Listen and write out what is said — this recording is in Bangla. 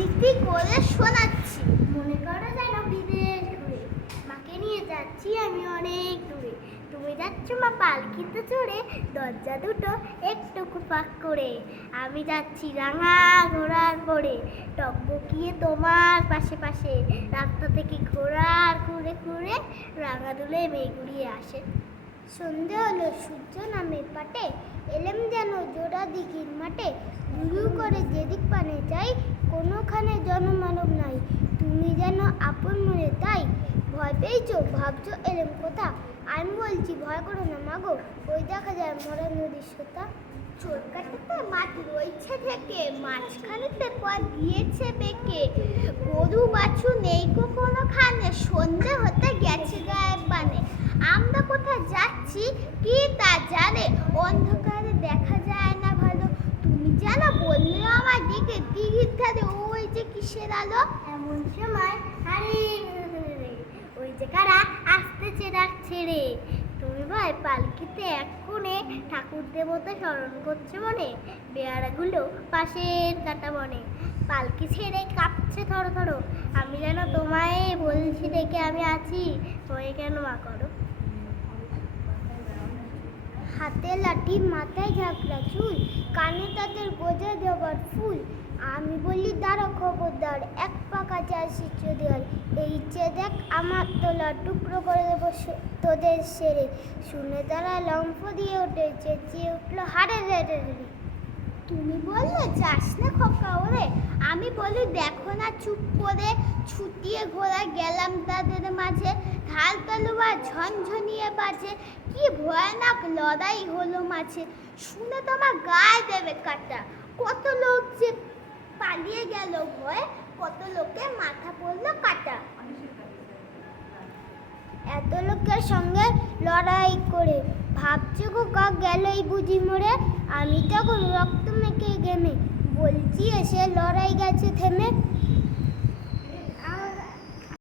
আবৃত্তি করে শোনাচ্ছি। মনে করো যেন বিদেশ ঘুরে, মাকে নিয়ে যাচ্ছি আমি অনেক দূরে। তুমি যাচ্ছ মা পালকিতে চড়ে, দরজা দুটো একটু ফাঁক করে। আমি যাচ্ছি রাঙা ঘোড়ার পরে, টকবকিয়ে তোমার পাশে পাশে। রাস্তা থেকে ঘোড়ার ঘুরে ঘুরে, রাঙা দুলে মেঘ উড়িয়ে আসে। সন্ধে হলো সূর্য নামে পাটে, এলেম যেন জোড়া দিঘির মাঠে। দুরু করে যেদিক পানে যাই, কোনোখানে জনমানব নাই। তুমি যেন আপন মনে তাই, ভয় পেয়েছো ভাবছো এলেম কোথা। আমি বলছি ভয় করো না মাগো, ওই দেখা যায় মরা নদীর সোতা। চোর কাটাতে মাছ রয়েছে থেকে, মাঝখানেতে পথ গিয়েছে বেঁকে। গরু বাছু নেই কখনো খানে, সন্ধে হতে গেছে গায়ের বানে। আমরা কোথায় যাচ্ছি কি তা জানে, অন্ধকারে দেখা যায় না ভালো। তুমি যেন বললে আমার দিকে দিঘির ধারে ওই যে কিসের আলো। এমন সময় আরে ওই যে কারা আসতেছে ডাক ছেড়ে। তুমি ভাই পালকিতে এক কোণে ঠাকুর দেবতা স্মরণ করছে মনে, বেয়ারাগুলো পাশের কাটা বনে। পালকি ছেড়ে কাঁপছে থরো থরো, আমি যেন তোমায় বলছি দেখে আমি আছি, তোমায় কেন মা করো। হাতে লাঠি মাথায় ঝাঁকড়া চুল, কানে তাদের গোজা দেওয়ার ফুল। আমি বলি দাঁড়া খবরদার, এক পাকা চাষি চোদিয়ার। এই যে দেখ আমার তোলা টুকরো করে দেবো তোদের সেরে। শুনে তারা লম্ফ দিয়ে উঠে চেঁচিয়ে উঠলো হারে রে রে রে। তুমি বললে যাস না খোকা ওরে, আমি বলি দেখো না চুপ করে। ছুটিয়ে ঘোরা গেলাম তাদের মাঝে, ঢাল তলোয়ার ঝনঝনিয়ে বাজে। কি ভয়ানক লড়াই হলো মাঝে, শুনে তোমার গায়ে দেবে কাটা। কত লোক যে পালিয়ে গেল ভয়ে, কত লোকের মাথা পড়লো কাটা। এত লোকের সঙ্গে লড়াই করে ভাবছে খোকা গেলই বুঝি মরে। আমি তখন রক্ত মেখে গেমে বলছি এসে লড়াই গেছে থেমে।